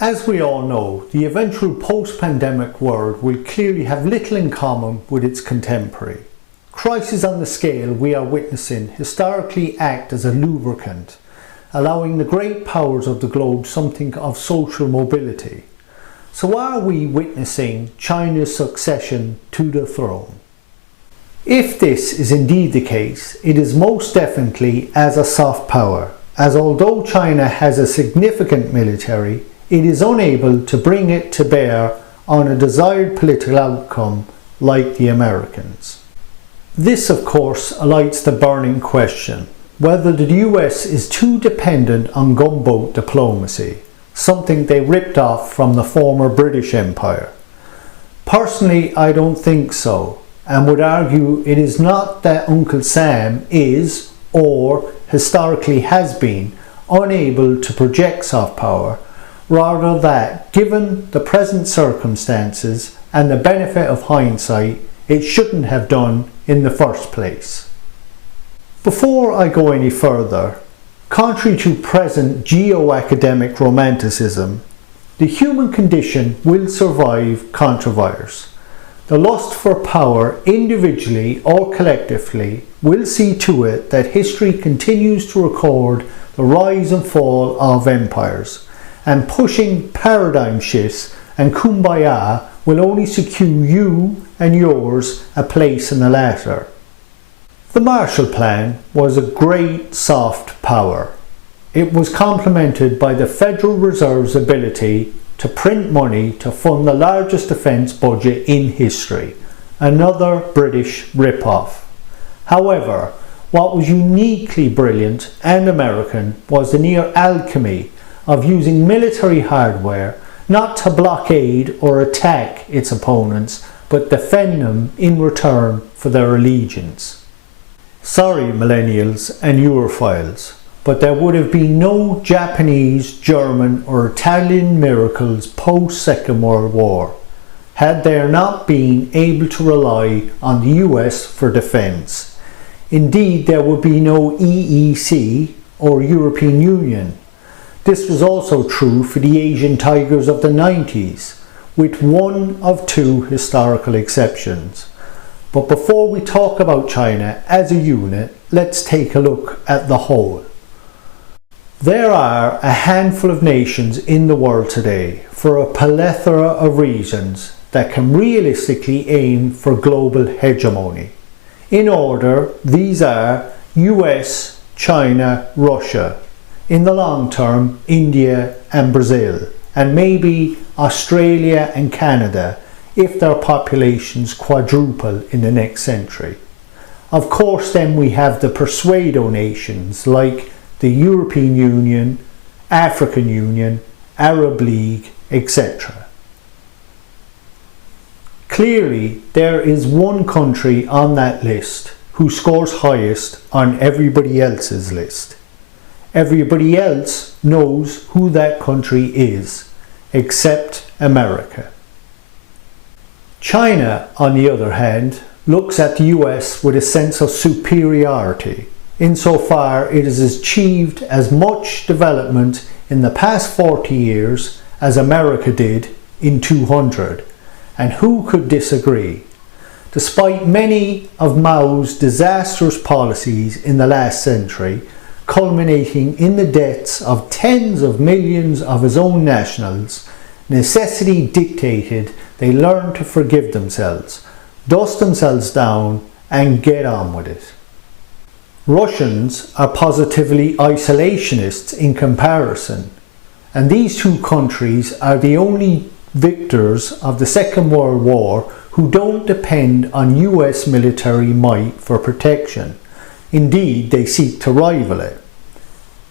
As we all know, the eventual post-pandemic world will clearly have little in common with its contemporary. Crises on the scale we are witnessing historically act as a lubricant, allowing the great powers of the globe something of social mobility. So are we witnessing China's succession to the throne? If this is indeed the case, it is most definitely as a soft power, as although China has a significant military, it is unable to bring it to bear on a desired political outcome like the Americans. This of course alights the burning question whether the US is too dependent on gunboat diplomacy, something they ripped off from the former British Empire. Personally, I don't think so, and would argue it is not that Uncle Sam is, or historically has been, unable to project soft power, rather that, given the present circumstances and the benefit of hindsight, it shouldn't have done in the first place. Before I go any further, contrary to present geo-academic romanticism, the human condition will survive controversies. The lust for power, individually or collectively, will see to it that history continues to record the rise and fall of empires, and pushing paradigm shifts and kumbaya will only secure you and yours a place in the latter. The Marshall Plan was a great soft power. It was complemented by the Federal Reserve's ability to print money to fund the largest defence budget in history, another British rip-off. However, what was uniquely brilliant and American was the near alchemy of using military hardware not to blockade or attack its opponents, but defend them in return for their allegiance. Sorry millennials and Europhiles, but there would have been no Japanese, German or Italian miracles post-Second World War had they not been able to rely on the US for defence. Indeed, there would be no EEC or European Union. This was also true for the Asian tigers of the 90s, with one of two historical exceptions. But before we talk about China as a unit, let's take a look at the whole. There are a handful of nations in the world today, for a plethora of reasons, that can realistically aim for global hegemony. In order, these are US, China, Russia. In the long term, India and Brazil, and maybe Australia and Canada if their populations quadruple in the next century. Of course then we have the persuado nations like the European Union, African Union, Arab League, etc. Clearly there is one country on that list who scores highest on everybody else's list. Everybody else knows who that country is, except America. China, on the other hand, looks at the US with a sense of superiority, insofar it has achieved as much development in the past 40 years as America did in 200, and who could disagree? Despite many of Mao's disastrous policies in the last century, culminating in the deaths of tens of millions of his own nationals, necessity dictated they learn to forgive themselves, dust themselves down and get on with it. Russians are positively isolationists in comparison, and these two countries are the only victors of the Second World War who don't depend on US military might for protection. Indeed, they seek to rival it.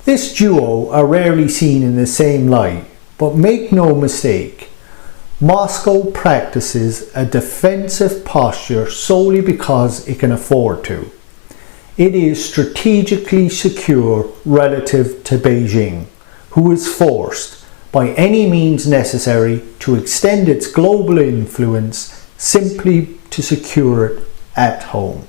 This duo are rarely seen in the same light, but make no mistake, Moscow practices a defensive posture solely because it can afford to. It is strategically secure relative to Beijing, who is forced, by any means necessary, to extend its global influence simply to secure it at home.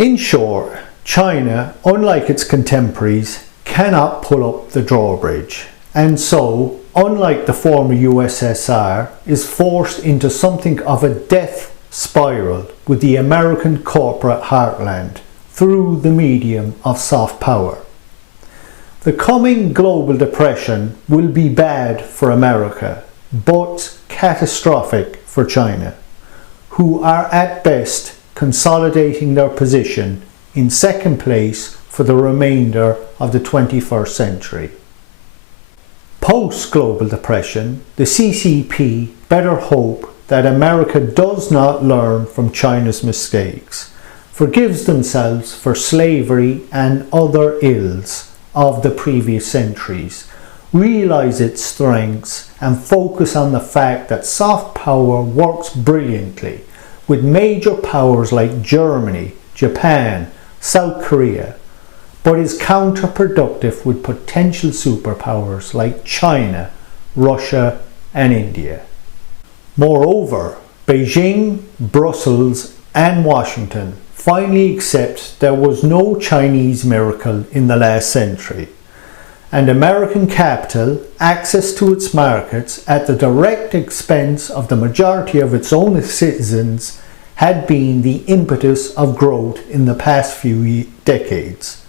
In short, China, unlike its contemporaries, cannot pull up the drawbridge, and so, unlike the former USSR, is forced into something of a death spiral with the American corporate heartland through the medium of soft power. The coming global depression will be bad for America, but catastrophic for China, who are at best consolidating their position in second place for the remainder of the 21st century. Post-global depression, the CCP better hope that America does not learn from China's mistakes, forgives themselves for slavery and other ills of the previous centuries, realise its strengths and focus on the fact that soft power works brilliantly with major powers like Germany, Japan, South Korea, but is counterproductive with potential superpowers like China, Russia and India. Moreover, Beijing, Brussels and Washington finally accept there was no Chinese miracle in the last century, and American capital access to its markets at the direct expense of the majority of its own citizens had been the impetus of growth in the past few decades.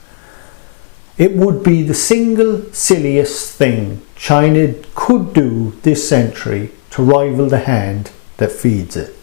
It would be the single silliest thing China could do this century to rival the hand that feeds it.